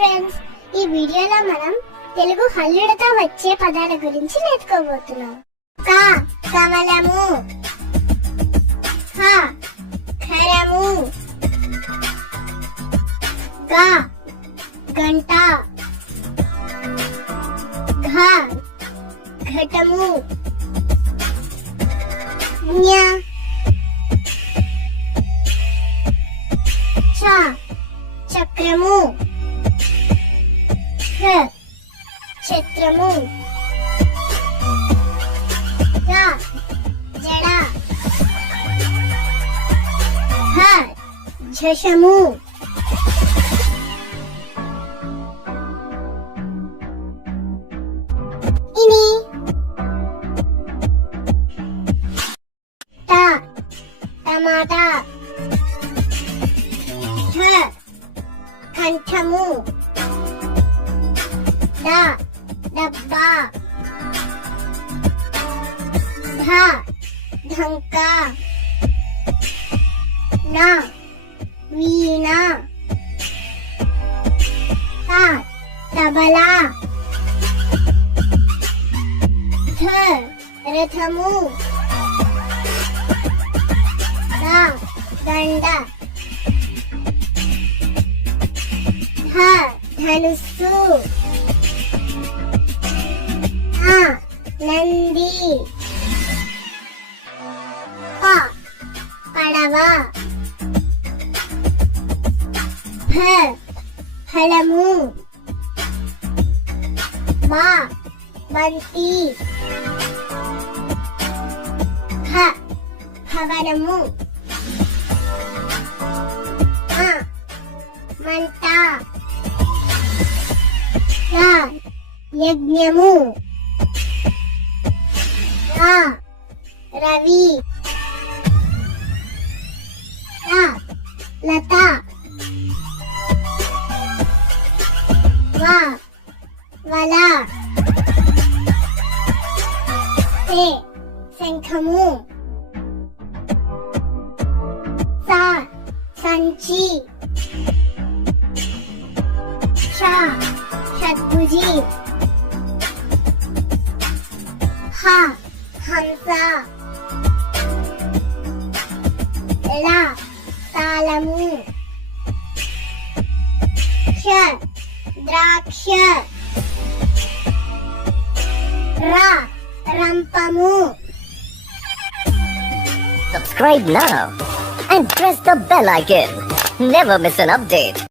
Friends, ఈ వీడియోలో మనం తెలుగు హల్లులతో వచ్చే పదాల గురించి నేర్చుకోబోతున్నాం. క కమలము, ఖ ఖరము, గ గంట, ఘ ఘటము, జ్ఞ చ చక్రము, ఛత్రము, జడ, ఝషము, ఇని, టమాటా, కంఠము, డబ్బా, ఢంక, వీణ, తబలా, రథము, దండ, ధనుస్సు, నంది, పడవ, ఫలము, బంతి, భవనము, మంట, యజ్ఞము, రవి, లత, వల, శంఖము, సంచి, షడ్భుజి, హంస, తాళము, ద్రాక్ష, రంపము. Subscribe now and press the bell icon. Never miss an update.